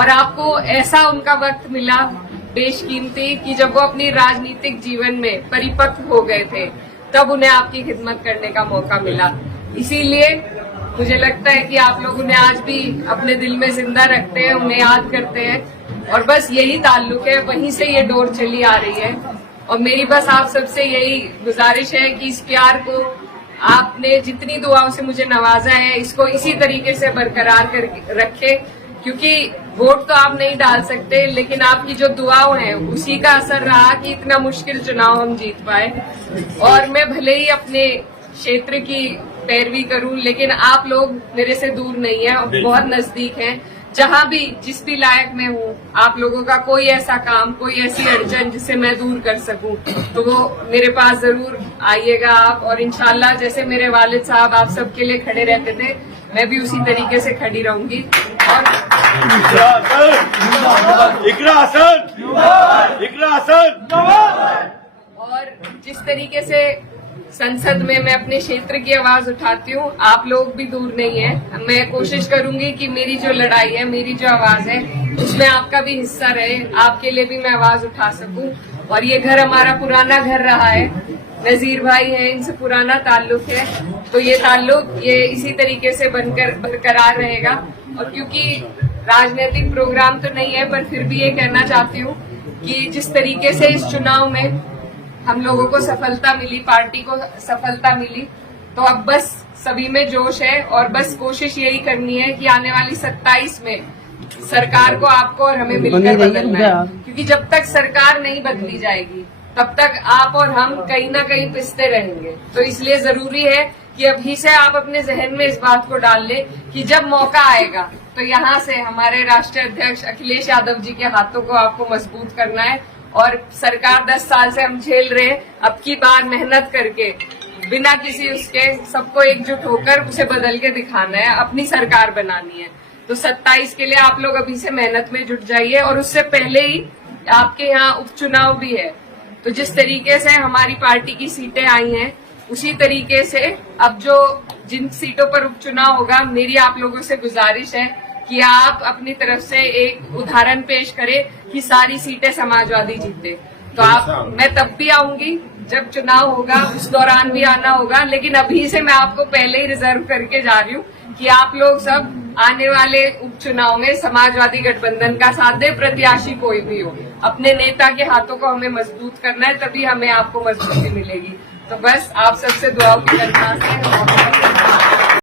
और आपको ऐसा उनका वक्त मिला बेशकीमती कि जब वो अपनी राजनीतिक जीवन में परिपक्व हो गए थे तब उन्हें आपकी खिदमत करने का मौका मिला। इसीलिए मुझे लगता है कि आप लोग उन्हें आज भी अपने दिल में जिंदा रखते हैं, उन्हें याद करते हैं और बस यही ताल्लुक है, वहीं से ये डोर चली आ रही है। और मेरी बस आप सबसे यही गुजारिश है कि इस प्यार को आपने जितनी दुआओं से मुझे नवाजा है इसको इसी तरीके से बरकरार कर रखे, क्योंकि वोट तो आप नहीं डाल सकते लेकिन आपकी जो दुआओं हैं उसी का असर रहा कि इतना मुश्किल चुनाव हम जीत पाए। और मैं भले ही अपने क्षेत्र की पैरवी करूं लेकिन आप लोग मेरे से दूर नहीं है और बहुत नजदीक हैं। जहां भी जिस भी लायक में हूं, आप लोगों का कोई ऐसा काम, कोई ऐसी अड़चन जिसे मैं दूर कर सकूं तो वो मेरे पास जरूर आइएगा आप। और इंशाल्लाह जैसे मेरे वालिद साहब आप सबके लिए खड़े रहते थे मैं भी उसी तरीके से खड़ी रहूंगी। और जिस तरीके से संसद में मैं अपने क्षेत्र की आवाज उठाती हूँ, आप लोग भी दूर नहीं है। मैं कोशिश करूंगी कि मेरी जो लड़ाई है, मेरी जो आवाज है उसमें आपका भी हिस्सा रहे, आपके लिए भी मैं आवाज उठा सकूं। और ये घर हमारा पुराना घर रहा है, नजीर भाई है, इनसे पुराना ताल्लुक है, तो ये ताल्लुक ये इसी तरीके से बनकर बरकरार रहेगा। और क्योंकि राजनीतिक प्रोग्राम तो नहीं है पर फिर भी ये कहना चाहती हूँ कि जिस तरीके से इस चुनाव में हम लोगों को सफलता मिली, पार्टी को सफलता मिली, तो अब बस सभी में जोश है और बस कोशिश यही करनी है कि आने वाली 27 में सरकार को आपको और हमें मिलकर बदलना है। क्योंकि जब तक सरकार नहीं बदली जाएगी तब तक आप और हम कहीं ना कहीं पिसते रहेंगे। तो इसलिए जरूरी है कि अभी से आप अपने जहन में इस बात को डाल ले कि जब मौका आएगा तो यहाँ से हमारे राष्ट्रीय अध्यक्ष अखिलेश यादव जी के हाथों को आपको मजबूत करना है। और सरकार 10 साल से हम झेल रहे, अब की बार मेहनत करके बिना किसी उसके सबको एकजुट होकर उसे बदल के दिखाना है, अपनी सरकार बनानी है। तो 27 के लिए आप लोग अभी से मेहनत में जुट जाइए। और उससे पहले ही आपके यहाँ उपचुनाव भी है, तो जिस तरीके से हमारी पार्टी की सीटें आई हैं उसी तरीके से अब जो जिन सीटों पर उपचुनाव होगा, मेरी आप लोगों से गुजारिश है कि आप अपनी तरफ से एक उदाहरण पेश करें कि सारी सीटें समाजवादी जीते। तो मैं तब भी आऊंगी जब चुनाव होगा, उस दौरान भी आना होगा, लेकिन अभी से मैं आपको पहले ही रिजर्व करके जा रही हूँ कि आप लोग सब आने वाले उपचुनाव में समाजवादी गठबंधन का साथ दे, प्रत्याशी कोई भी हो। अपने नेता के हाथों को हमें मजबूत करना है, तभी हमें आपको मजबूती मिलेगी। तो बस आप सबसे दुआओं की दरख्वास्त है।